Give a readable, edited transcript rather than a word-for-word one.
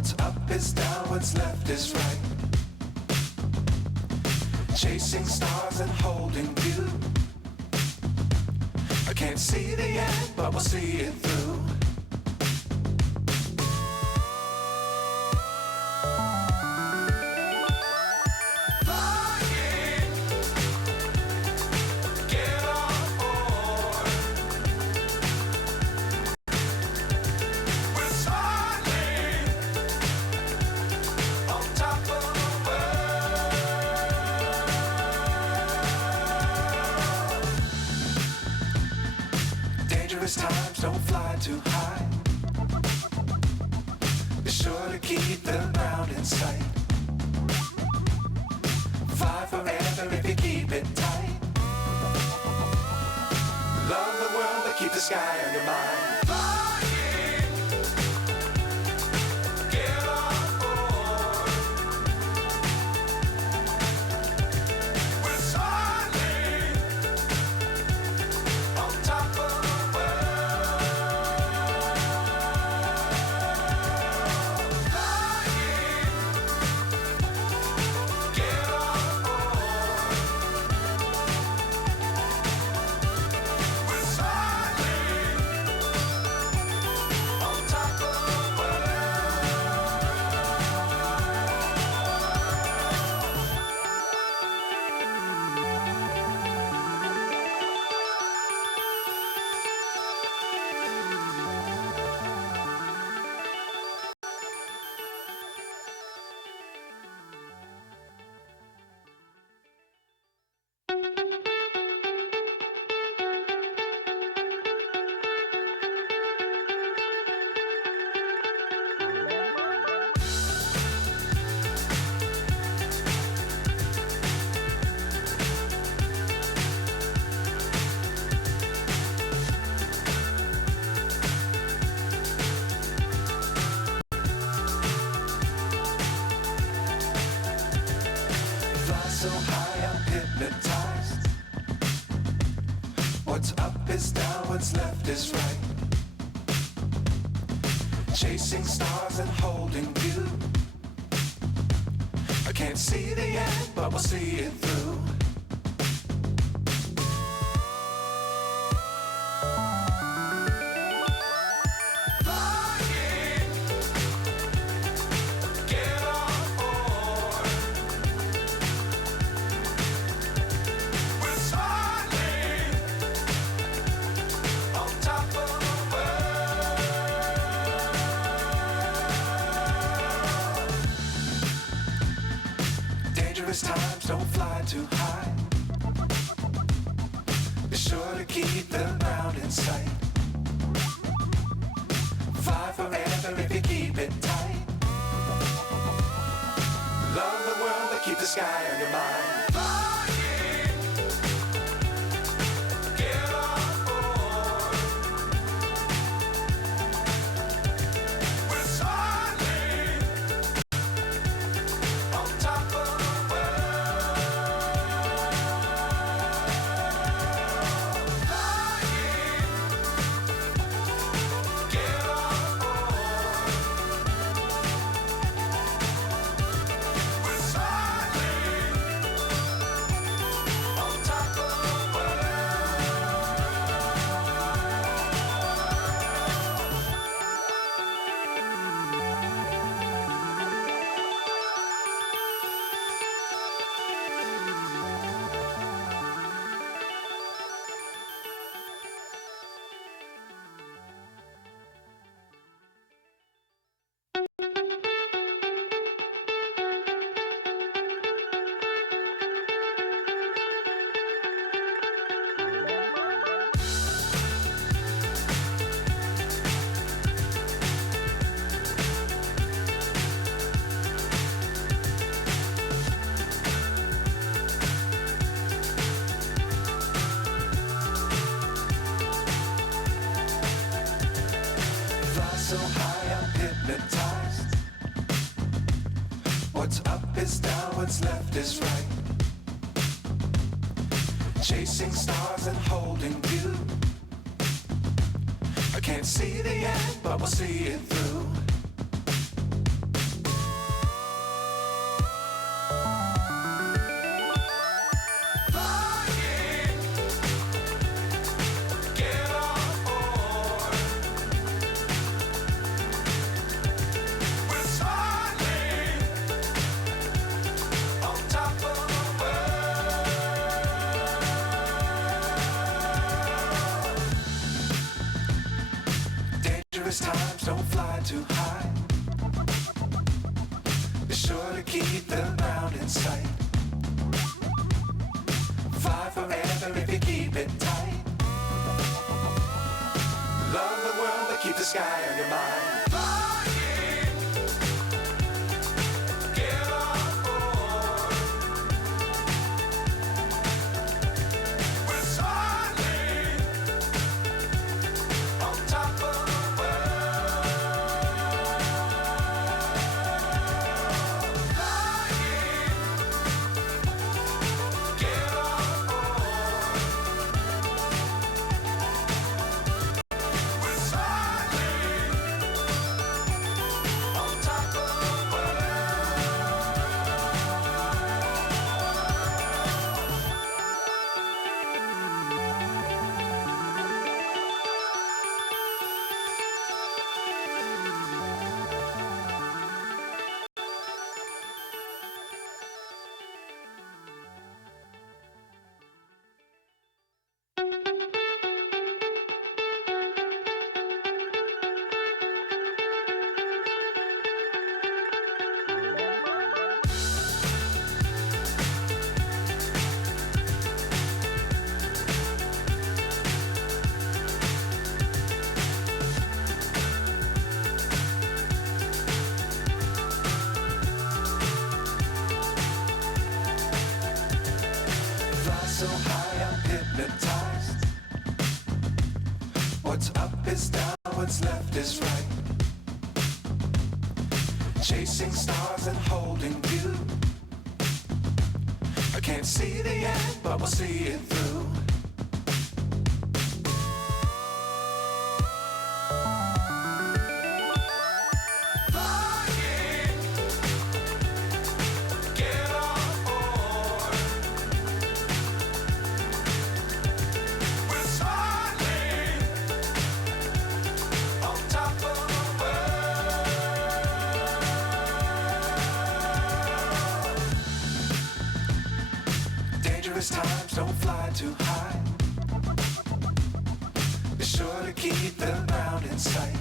What's up is down, what's left is right. Chasing stars and holding you. I can't see the end, but we'll see it through. Times don't fly too high. Be sure to keep the ground in sight. Fly forever if you keep it tight. Love the world but keep the sky on your mind. So high I'm hypnotized. What's up is down, what's left is right. Chasing stars and holding you. I can't see the end, but we'll see it through. Times don't fly too high. Be sure to keep the ground in sight. Fly forever if you keep it tight. Love the world but keep the sky on your mind. So high I'm hypnotized. What's up is down, what's left is right. Chasing stars and holding you. I can't see the end, but we'll see it through. don't fly too high. Be sure to keep the ground in sight. Fly forever if you keep it tight. Love the world, but keep the sky on your mind. Flying, get on board. We're soaring on top of the world. Flying, get on board. We're soaring on top of the fly so high, I'm hypnotized. What's up is down, what's left is right. Chasing stars and holding you. I can't see the end, but we'll see it through. Flying, get on board. We're soaring on top of the world. Dangerous times, don't fly too high. Be sure to keep the ground in sight.